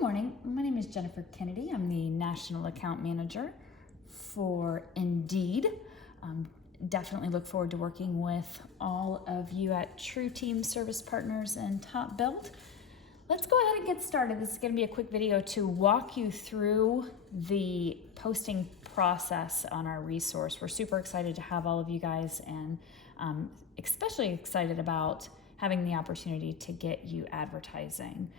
Good morning. My name is Jennifer Kennedy. I'm the National Account Manager for Indeed. Definitely look forward to working with all of you at True Team Service Partners and Top Build. Let's go ahead and get started. This is going to be a quick video to walk you through the posting process on our resource. We're super excited to have all of you guys, and especially excited about having the opportunity to get you advertising.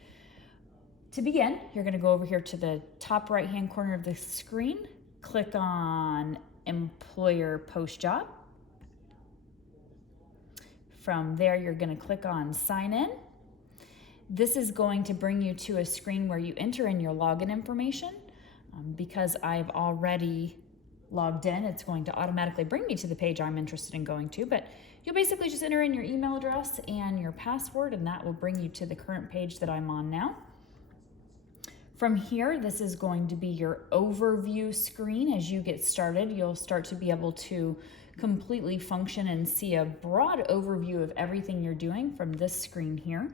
To begin, you're going to go over here to the top right-hand corner of the screen, click on Employer Post Job. From there, you're going to click on Sign In. This is going to bring you to a screen where you enter in your login information. Because I've already logged in, it's going to automatically bring me to the page I'm interested in going to, but you'll basically just enter in your email address and your password, and that will bring you to the current page that I'm on now. From here, this is going to be your overview screen. As you get started, you'll start to be able to completely function and see a broad overview of everything you're doing from this screen here.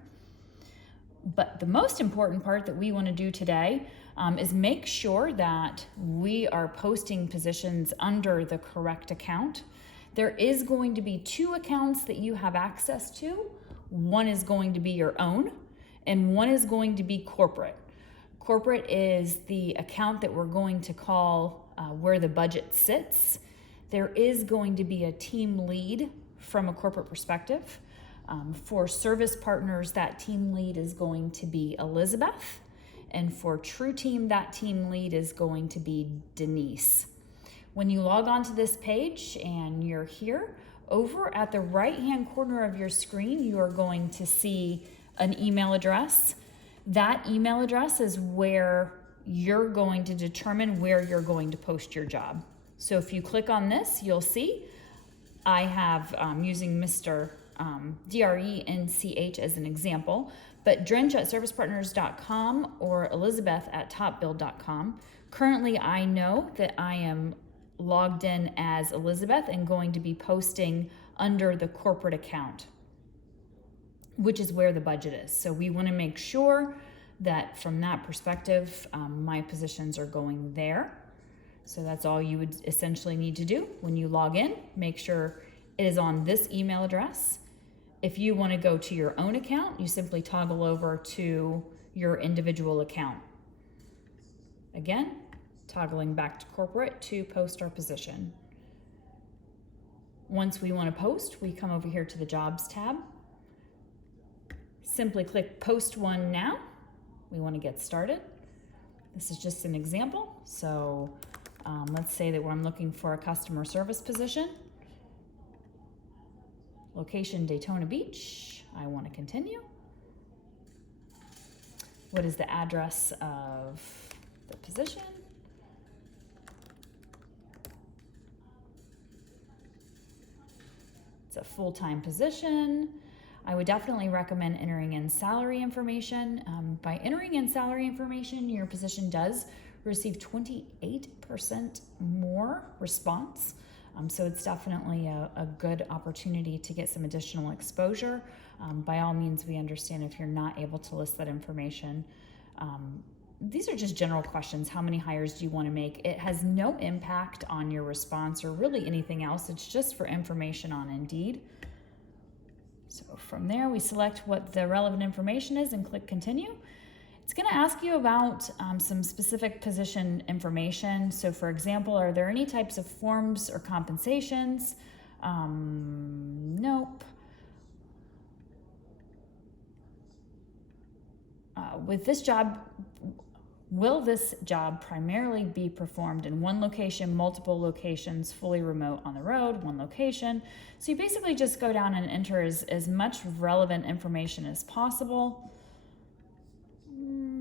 But the most important part that we want to do today is make sure that we are posting positions under the correct account. There is going to be two accounts that you have access to. One is going to be your own, and one is going to be corporate. Corporate is the account that we're going to call where the budget sits. There is going to be a team lead from a corporate perspective. For service partners, that team lead is going to be Elizabeth. And for True Team, that team lead is going to be Denise. When you log on to this page and you're here, over at the right-hand corner of your screen, you are going to see an email address. That email address is where you're going to determine where you're going to post your job. So if you click on this, you'll see I have, using Mr. DRENCH as an example, but Drench at servicepartners.com or Elizabeth at topbuild.com. Currently, I know that I am logged in as Elizabeth and going to be posting under the corporate account, which is where the budget is. So we want to make sure that from that perspective, my positions are going there. So that's all you would essentially need to do when you log in. Make sure it is on this email address. If you want to go to your own account, you simply toggle over to your individual account. Again, toggling back to corporate to post our position. Once we want to post, we come over here to the Jobs tab. Simply click Post One Now. We want to get started. This is just an example. So let's say that I'm looking for a customer service position. Location Daytona Beach. I want to continue. What is the address of the position? It's a full-time position. I would definitely recommend entering in salary information. By entering in salary information, your position does receive 28% more response. So it's definitely a good opportunity to get some additional exposure. By all means, we understand if you're not able to list that information. These are just general questions. How many hires do you want to make? It has no impact on your response or really anything else. It's just for information on Indeed. So from there, we select what the relevant information is and click Continue. It's going to ask you about some specific position information. So for example, are there any types of forms or compensations? Nope. With this job, will this job primarily be performed in one location, multiple locations, fully remote, on the road, one location? So you basically just go down and enter as much relevant information as possible.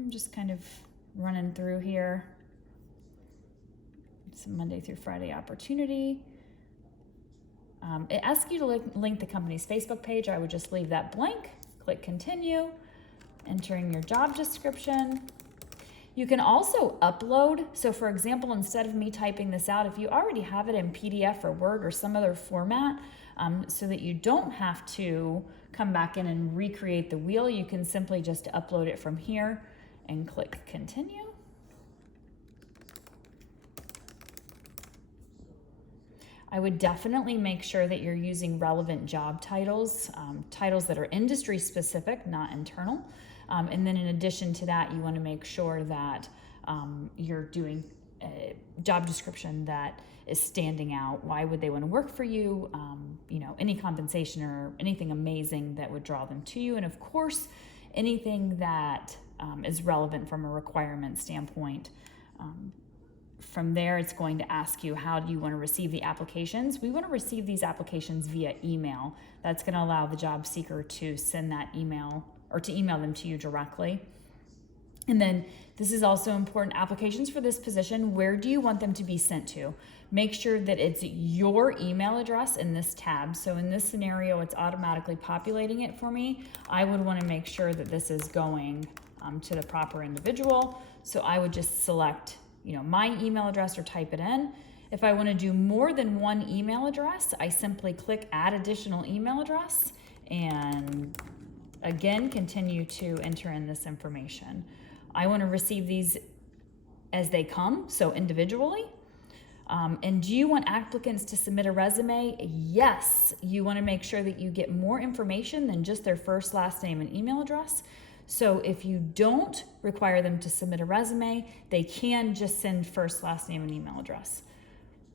Just kind of running through here. It's a Monday through Friday opportunity. It asks you to link the company's Facebook page. I would just leave that blank. Click Continue, entering your job description. You can also upload. So for example, instead of me typing this out, if you already have it in PDF or Word or some other format, so that you don't have to come back in and recreate the wheel, you can simply just upload it from here and click continue. I would definitely make sure that you're using relevant job titles, titles that are industry specific, not internal. And then in addition to that, you want to make sure that you're doing a job description that is standing out. Why would they want to work for you? You know, any compensation or anything amazing that would draw them to you. And of course, anything that is relevant from a requirement standpoint. From there, it's going to ask you, how do you want to receive the applications? We want to receive these applications via email. That's going to allow the job seeker to send that email or to email them to you directly. And then this is also important, applications for this position, where do you want them to be sent to? Make sure that it's your email address in this tab. So in this scenario, it's automatically populating it for me. I would want to make sure that this is going to the proper individual. So I would just select, you know, my email address or type it in. If I want to do more than one email address, I simply click add additional email address and again, continue to enter in this information. I want to receive these as they come, so individually. And do you want applicants to submit a resume? Yes, you want to make sure that you get more information than just their first, last name, and email address. So if you don't require them to submit a resume, they can just send first, last name, and email address.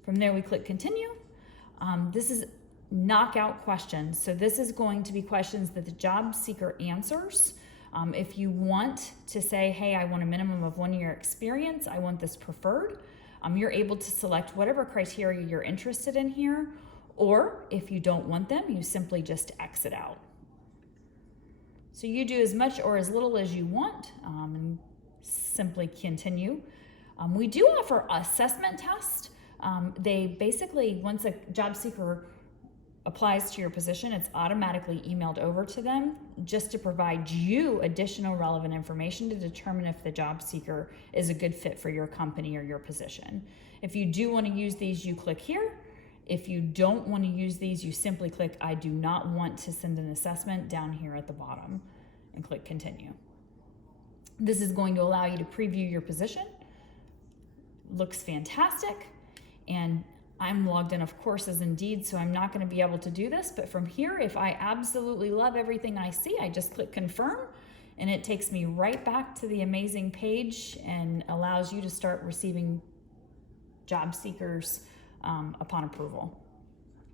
From there, we click continue. This is knockout questions. So this is going to be questions that the job seeker answers. If you want to say, hey, I want a minimum of 1 year experience, I want this preferred, you're able to select whatever criteria you're interested in here. Or if you don't want them, you simply just exit out. So you do as much or as little as you want, and simply continue. We do offer assessment tests. They basically, once a job seeker applies to your position, it's automatically emailed over to them just to provide you additional relevant information to determine if the job seeker is a good fit for your company or your position. If you do want to use these, you click here. If you don't want to use these, you simply click I do not want to send an assessment down here at the bottom and click continue. This is going to allow you to preview your position. Looks fantastic. And I'm logged in, of course, as Indeed, so I'm not going to be able to do this. But from here, if I absolutely love everything I see, I just click confirm, and it takes me right back to the amazing page and allows you to start receiving job seekers upon approval.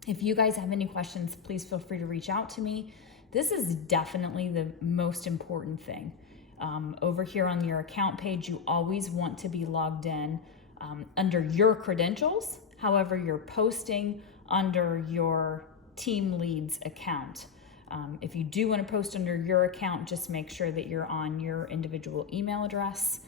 If you guys have any questions, please feel free to reach out to me. This is definitely the most important thing. Over here on your account page, you always want to be logged in under your credentials. However, you're posting under your team lead's account. If you do want to post under your account, just make sure that you're on your individual email address.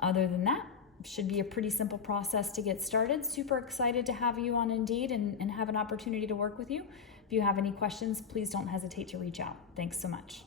Other than that, it should be a pretty simple process to get started. Super excited to have you on Indeed and have an opportunity to work with you. If you have any questions, please don't hesitate to reach out. Thanks so much.